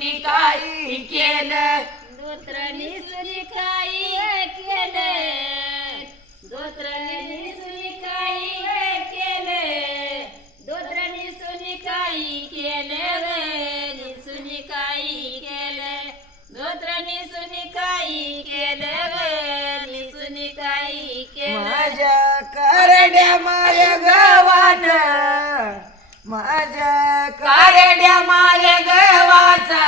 सुनी काही केलं धोत्रणी सुनी काही केलं धोत्रणी सुनी काही केलं धोत्रणी सुनी काही केलं सुनी काही केलं धोत्रणी सुनी काही केलं सुनी काही केलं माझ्या करड्या माय गवान माझ्या करड्या माय गवाचा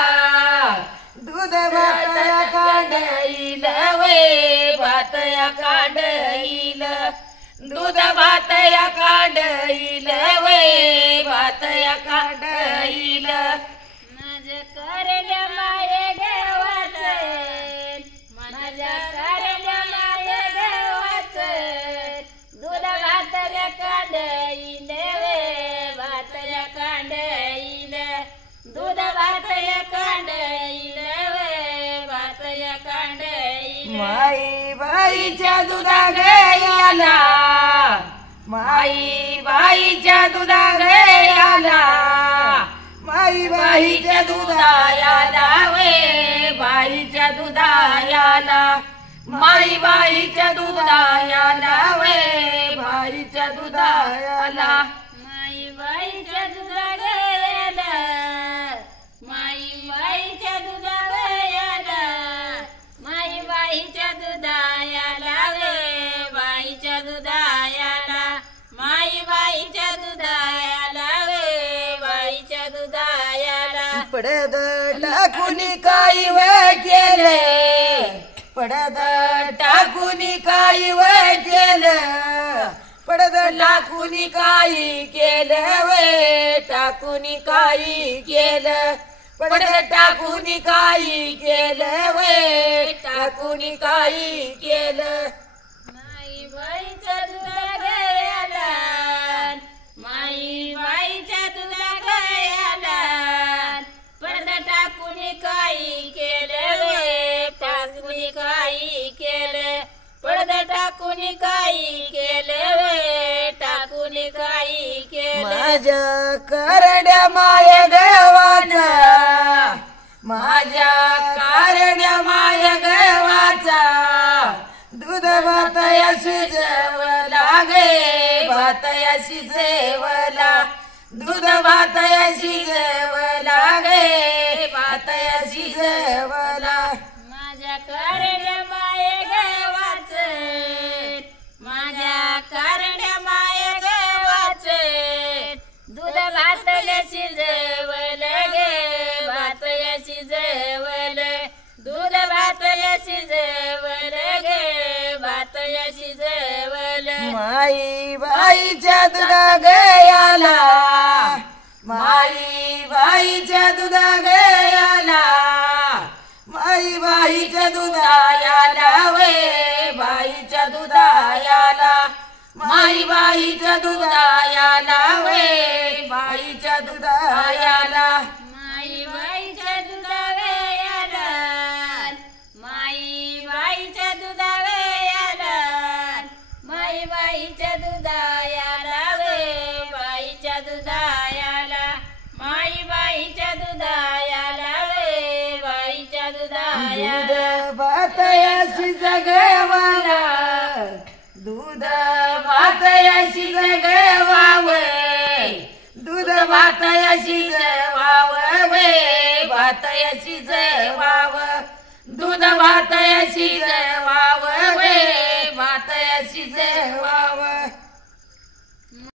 दूध भातया काढील वे भातया काढील दूध भातया काढील वे भातया काढील माझ्या करड्या माय गवाचं माझ्या करड्या माय गवाचं दूध भातल्या काढील वे भातल्या काढील दूध भातल्या काढील वे भातल्या काढील माई बाईच्या दुधा गयाला माई बाईच्या दुधा गयाला माई बाईच्या दुधायाला वे बाईच्या दुधायाला माई बाईच्या दुधायाला वे बाईच्या दुधायाला माई बाईच्या दुधा गयाला माई बाईच्या दुधा गयाला माई बाईच्या दुधायाला वे बाईच्या दुधायाला माई बाईच्या दुधायाला वे बाईच्या दुधायाला पडद टाकुनी काही व केले पडद टाकुनी काही व केलं पडद टाकुनी काही केलं वे टाकुनी काही केलं पडद टाकुनी काही केलं वे टाकुनी काही केलं माई बाईच्या दुधा गयाला माई बाईच्या दुधा गयाला पडदा टाकून काही केलं वे टाकून काही केलं पडदा टाकून काही केलं वे टाकून काही केलं माझ्या करड्या माय गवाचा माझ्या करड्या माय गवाचा दूध भातया शिजवला गे भातया शिजवला दूध भातया शिजवला गे भातया शिजवला माझ्या करड्या माय गवाचं माझ्या करड्या माय गवाचं दूध भातल्या शिजवलं गे भातया शिजवलं दूध भातल्या शिजवलं गे भातया शिजवलं माई बाईच्या दुधा गयाला माई बाईच्या दुधा गयाला माई बाईच्या दुधायाला वे बाईच्या दुधायाला माई बाईच्या दुधायाला वे बाईच्या दुधायाला माई बाईच्या दुधा गयाला माई बाईच्या दुधा गयाला माई बाईच्या दुधायाला वे बाईच्या दुधायाला माई बाईच्या दुधायाला वे बाईच्या दुधायाला दूध भातयाशी जगवाला दूध भातयाशी जगवाव दूध भातयाशी जवाव वे भातयाशी जवाव दूध भातयाशी जवाव वे भातयाशी जवाव